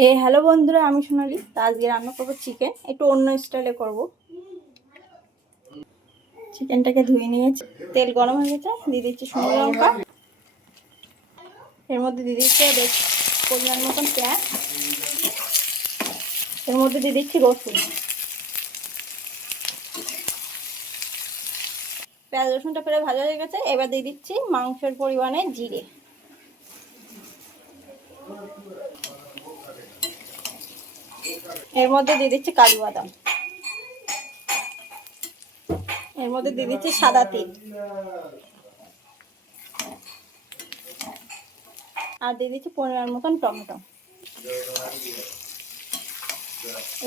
Hello বন্ধুরা, আমি সোনালি। তা আজকে রান্না করবো চিকেন, একটু অন্য স্টাইলে করব। চিকেনটাকে ধুয়ে নিয়েছি, তেল গরম হয়ে গেছে, দিয়ে দিচ্ছি শুকনো লঙ্কা, এর মধ্যে দিয়ে দিচ্ছি বেশ পরিমাণ মতন পেঁয়াজ, এর মধ্যে দিয়ে দিচ্ছি রসুন। পেঁয়াজ রসুনটা প্রায় ভাজা হয়ে গেছে, এবার দিয়ে দিচ্ছি মাংসের পরিমাণে জিরে, এর মধ্যে দিয়ে দিচ্ছি কাজু বাদাম, এর মধ্যে দিয়ে দিচ্ছি সাদা তিল, আর দিয়ে দিচ্ছি পরিমাণ মতন টমেটো।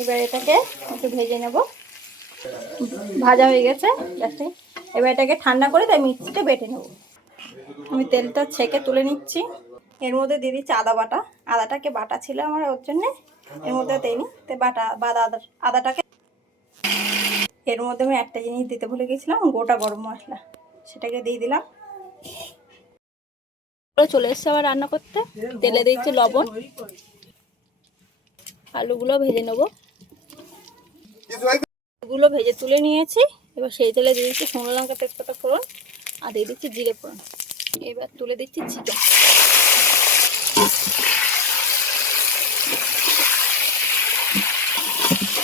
এবার এটাকে একটু ভেজে নেব। ভাজা হয়ে গেছে গ্যাসে, এবার এটাকে ঠান্ডা করে তাই মিক্সিতে বেটে নেব। আমি তেলটা ছেঁকে তুলে নিচ্ছি, এর মধ্যে দিয়ে দিচ্ছি আদা বাটা। আদাটাকে বাটা ছিল আমার, ওর জন্যে এর মধ্যে দিইনি, তো আদাটাকে এর মধ্যে আমি একটা জিনিস দিতে ভুলে গেছিলাম, গোটা গরম মশলা, সেটাকে দিয়ে দিলাম। চলে এসছে আবার রান্না করতে, তেলে দিচ্ছি লবণ, আলুগুলো ভেজে নেব। আলুগুলো ভেজে তুলে নিয়েছি, এবার সেই তেলে দিয়ে দিচ্ছি শুকনো লঙ্কা তেজপাতা ফোড়ন, আর দিয়ে দিচ্ছি জিরে ফোড়ন। এবার তুলে দিচ্ছি চিকেন।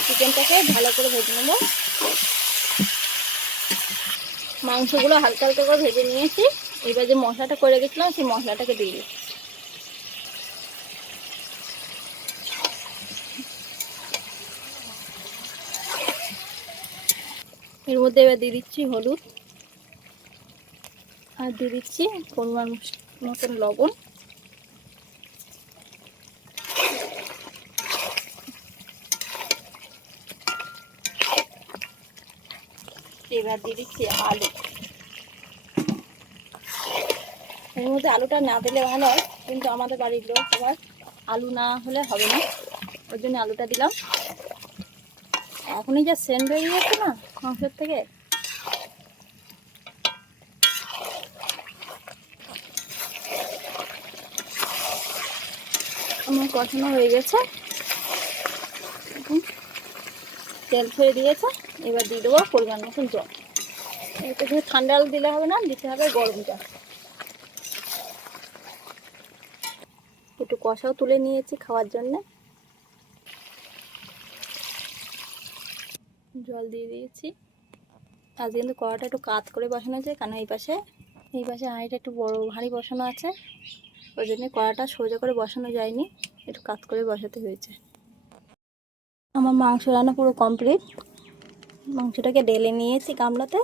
চিকেনটাকে ভালো করে ভেজে নেব। মাংসগুলো হালকা হালকা করে ভেজে নিয়েছি, এবার যে মশলাটা করে গেছিলাম সেই মশলাটাকে দিয়ে দিচ্ছি। এর মধ্যে এবার দিয়ে দিচ্ছি হলুদ, আর দিয়ে দিচ্ছি পরিমাণ মতন লবণ, এবার দিয়ে দিচ্ছি আলু। এর মধ্যে আলুটা না দিলে ভালো হয়, কিন্তু আমাদের বাড়ির লোক আবার আলু না হলে হবে না, ওই জন্য আলুটা দিলাম। এখনই যা সেন্ট হয়ে গেছে না মাংসের থেকে, আমার কষানো হয়ে গেছে, তেল ছেড়ে দিয়েছে। এবার দিয়ে দেবো পরিমাণ মতন জল। এটা শুধু ঠান্ডা জল দিলে হবে না, দিতে হবে গরম জল। একটু কষাও তুলে নিয়েছি খাওয়ার জন্য, জল দিয়ে দিয়েছি। আজ কিন্তু কড়াটা একটু কাত করে বসানো যায়, কারণ এই পাশে হাঁড়িটা একটু বড় ভারী বসানো আছে, ওই জন্য কড়াটা সোজা করে বসানো যায়নি, একটু কাত করে বসাতে হয়েছে। আমার মাংস রান্না পুরো কমপ্লিট। মাংসটাকে ঢেলে নিয়েছি গামলাতে,